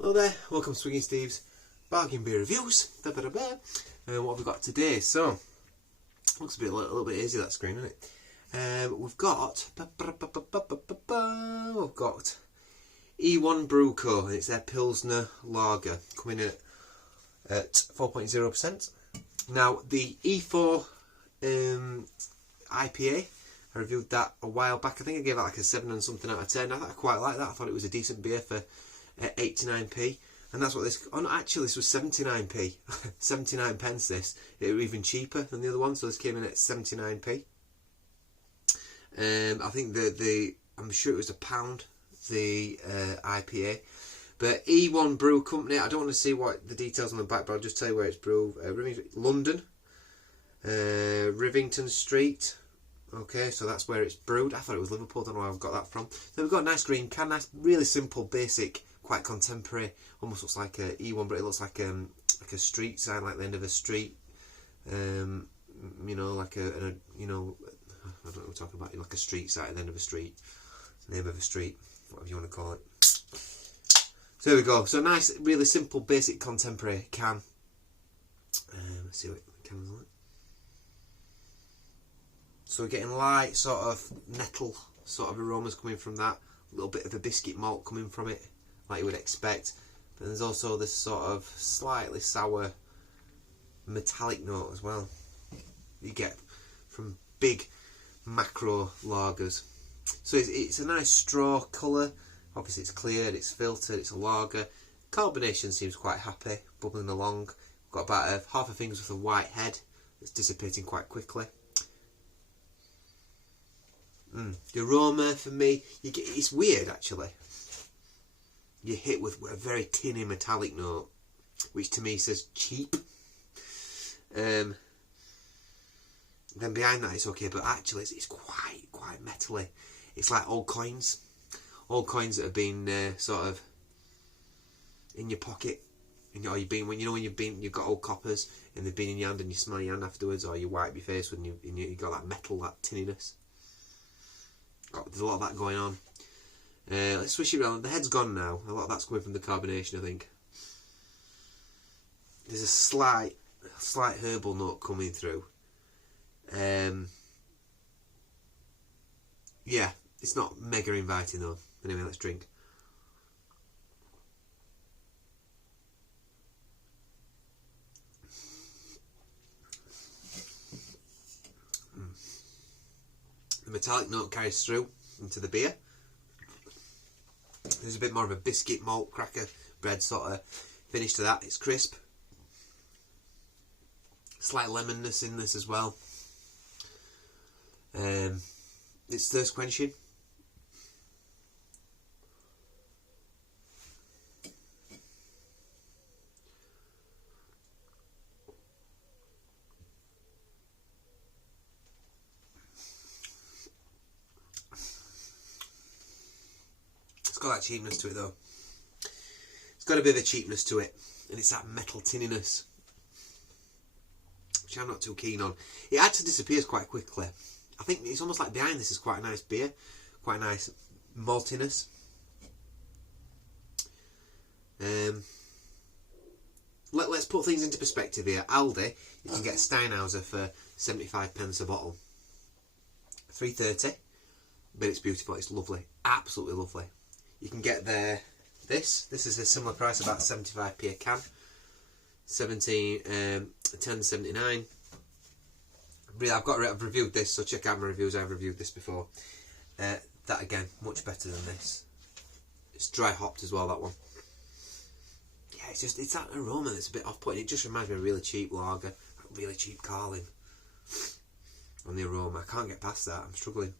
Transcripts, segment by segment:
Hello there, welcome to Swinging Steve's Bargain Beer Reviews. What have we got today? So, looks a little bit easy, that screen, isn't it? We've got E1 Brew Co. and it's their Pilsner Lager coming in at 4.0%. Now, the E4 IPA, I reviewed that a while back. I think I gave that like a 7 and something out of 10. I quite like that. I thought it was a decent beer for 89p, and that's what this. Oh no, actually, this was 79p, 79 pence. This it was even cheaper than the other one, so this came in at 79p. I think I'm sure it was £1, the IPA. But E1 Brew Company. I don't want to see what the details on the back, but I'll just tell you where it's brewed. London, Rivington Street. Okay, so that's where it's brewed. I thought it was Liverpool. Don't know where I've got that from. So we've got a nice green can, nice, really simple, basic, quite contemporary. Almost looks like a E1, but it looks like a street sign, like the end of a street. You know, like I don't know what we're talking about. Like a street sign at the end of a street, name of a street, whatever you want to call it. So there we go. So nice, really simple, basic, contemporary can. Let's see what the can's like. So we're getting light sort of nettle sort of aromas coming from that. A little bit of a biscuit malt coming from it, like you would expect. But there's also this sort of slightly sour metallic note as well you get from big macro lagers. So it's a nice straw colour. Obviously it's cleared, it's filtered, it's a lager. Carbonation seems quite happy, bubbling along. Got about half a finger's worth of white head that's dissipating quite quickly. The aroma for me, it's weird actually. You're hit with a very tinny metallic note, which to me says cheap. Then behind that it's okay, but actually it's quite metally. It's like old coins that have been sort of in your pocket, you've got old coppers and they've been in your hand and you smell your hand afterwards, or you wipe your face when you've got that metal, that tinniness. There's a lot of that going on. Let's switch it around. The head's gone now. A lot of that's coming from the carbonation, I think. There's a slight herbal note coming through. Yeah, it's not mega inviting though. Anyway, let's drink. The metallic note carries through into the beer. There's a bit more of a biscuit malt cracker bread sort of finish to that. It's crisp. Slight lemonness in this as well. It's thirst quenching. It's got that cheapness to it though. It's got a bit of a cheapness to it, and it's that metal tinniness, which I'm not too keen on. It actually disappears quite quickly. I think it's almost like behind this is quite a nice beer, quite a nice maltiness. Let's put things into perspective here. Aldi, you can get Steinhauser for 75 pence a bottle, 3.30, but it's beautiful. It's lovely, absolutely lovely. You can get this is a similar price, about 75p a can, 10.79. I've reviewed this, so check out my reviews. I've reviewed this before. That again, much better than this. It's dry hopped as well, that one. Yeah, it's that aroma that's a bit off-putting. It just reminds me of a really cheap lager, really cheap Carling. On the aroma, I can't get past that. I'm struggling.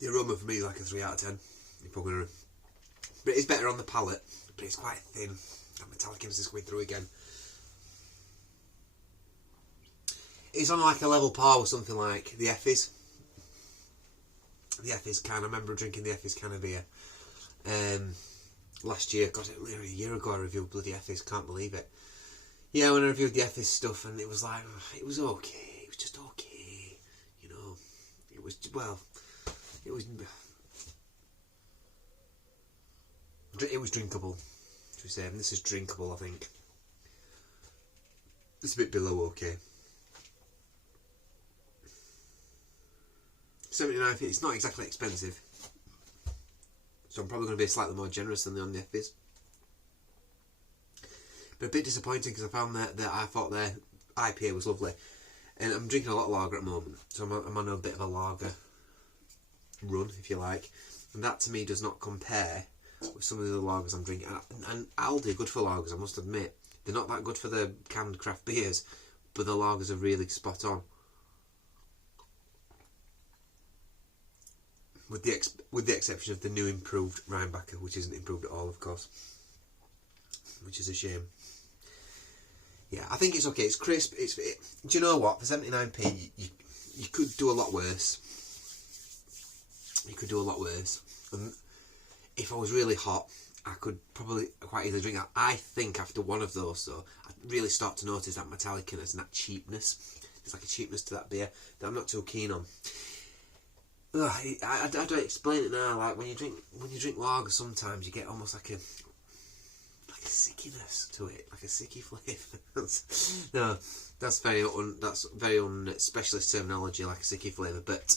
The aroma for me is like a 3 out of 10. You're probably gonna, but it's better on the palate. But it's quite thin. That metallic emphasis coming through again. It's on like a level par with something like the Effies. The Effies can. I remember drinking the Effies can of beer last year. God, a year ago I reviewed bloody Effies. Can't believe it. Yeah, when I reviewed the Effies stuff, and it was like, it was okay. It was just okay. You know, it was, well, It was drinkable, should we say. And this is drinkable, I think. It's a bit below okay. 79p, it's not exactly expensive. So I'm probably going to be slightly more generous than the on the FBs. But a bit disappointing because I found that I thought their IPA was lovely. And I'm drinking a lot of lager at the moment. So I'm on a bit of a lager run, if you like. And that to me does not compare with some of the other lagers I'm drinking. And Aldi are good for lagers, I must admit. They're not that good for the canned craft beers, but the lagers are really spot on. With the exception of the new improved Rheinbacher, which isn't improved at all, of course. Which is a shame. Yeah, I think it's okay. It's crisp. Do you know what? For 79p, you could do a lot worse. You could do a lot worse. And if I was really hot, I could probably quite easily drink that. I think after one of those, though, I really start to notice that metallicness and that cheapness. There's like a cheapness to that beer that I'm not too keen on. I don't explain it now. Like when you drink lager, sometimes you get almost like a sickiness to it, like a sicky flavour. No, that's very specialist terminology, like a sicky flavour. But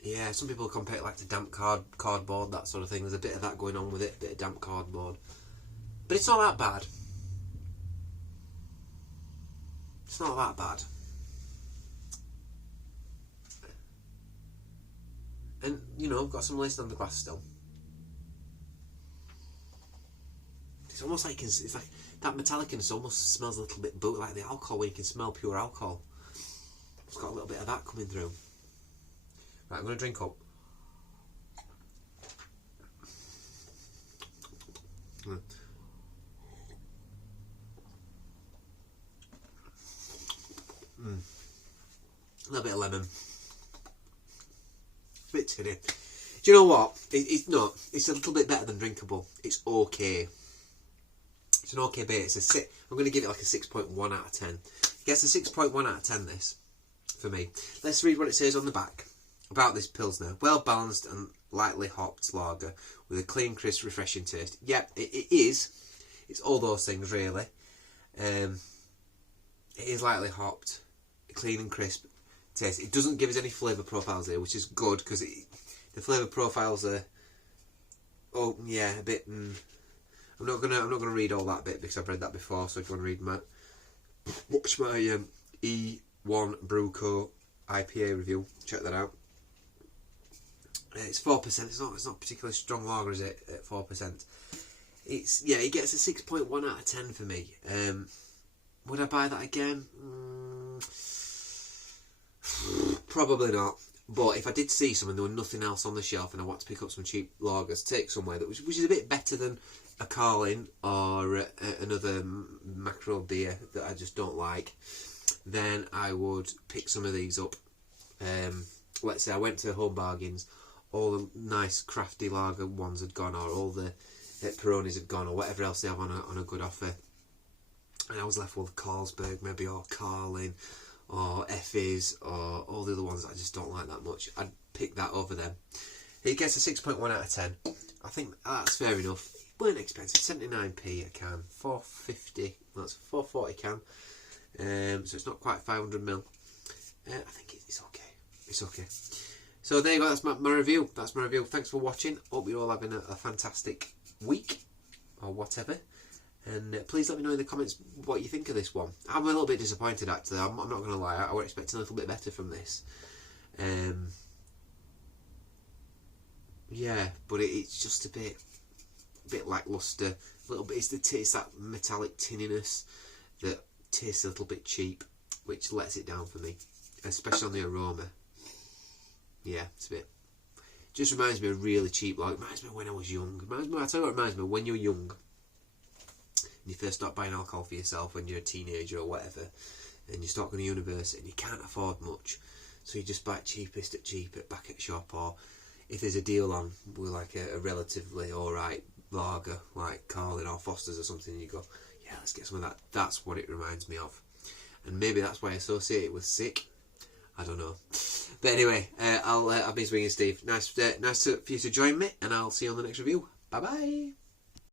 yeah, some people compare it like to damp cardboard, that sort of thing. There's a bit of that going on with it, a bit of damp cardboard. But it's not that bad. It's not that bad. And, you know, I've got some lacing on the glass still. It's almost like it's like that metallicness almost smells a little bit like the alcohol, where you can smell pure alcohol. It's got a little bit of that coming through. Right, I'm going to drink up. A little bit of lemon. A bit tinny. Do you know what? It's not. It's a little bit better than drinkable. It's okay. It's an okay beer. I'm going to give it like a 6.1 out of 10. It gets a 6.1 out of 10, this, for me. Let's read what it says on the back about this Pilsner. Well balanced and lightly hopped lager with a clean, crisp, refreshing taste. Yep, it is. It's all those things, really. It is lightly hopped, clean and crisp taste. It doesn't give us any flavour profiles here, which is good, because the flavour profiles are, oh yeah, a bit. I'm not gonna read all that bit because I've read that before. So if you want to read watch my E1 Brew Co IPA review, check that out. It's 4%. It's not particularly strong lager, is it? At 4%. It gets a 6.1 out of 10 for me. Would I buy that again? Probably not. But if I did see some and there was nothing else on the shelf and I want to pick up some cheap lagers, take somewhere which is a bit better than a Carlin or another mackerel beer that I just don't like, then I would pick some of these up. Let's say I went to Home Bargains, all the nice crafty lager ones had gone, or all the Peronis had gone, or whatever else they have on a good offer, and I was left with Carlsberg maybe, or Carlin, or Effie's, or all the other ones that I just don't like that much. I'd pick that over them. It gets a 6.1 out of 10. I think that's fair enough. It weren't expensive, 79p a can, 450. That's 440 can. So it's not quite 500ml. I think it's okay. It's okay. So there you go. That's my review. That's my review. Thanks for watching. Hope you're all having a fantastic week or whatever. And please let me know in the comments what you think of this one. I'm a little bit disappointed, actually. I'm not going to lie. I was expecting a little bit better from this. Yeah, but it's just a bit lackluster. A little bit. It's that metallic tinniness that tastes a little bit cheap, which lets it down for me, especially on the aroma. Yeah, it's a bit. Just reminds me of really cheap. Like, reminds me of when I was young. I tell you what, it reminds me of when you're young. And you first start buying alcohol for yourself when you're a teenager or whatever, and you start going to university and you can't afford much, so you just buy cheapest at back at shop, or if there's a deal on with like a relatively alright lager like Carlin or Foster's or something, you go, yeah, let's get some of that. That's what it reminds me of, and maybe that's why I associate it with sick. I don't know. But anyway, I've been swinging Steve. Nice for you to join me, and I'll see you on the next review. Bye bye.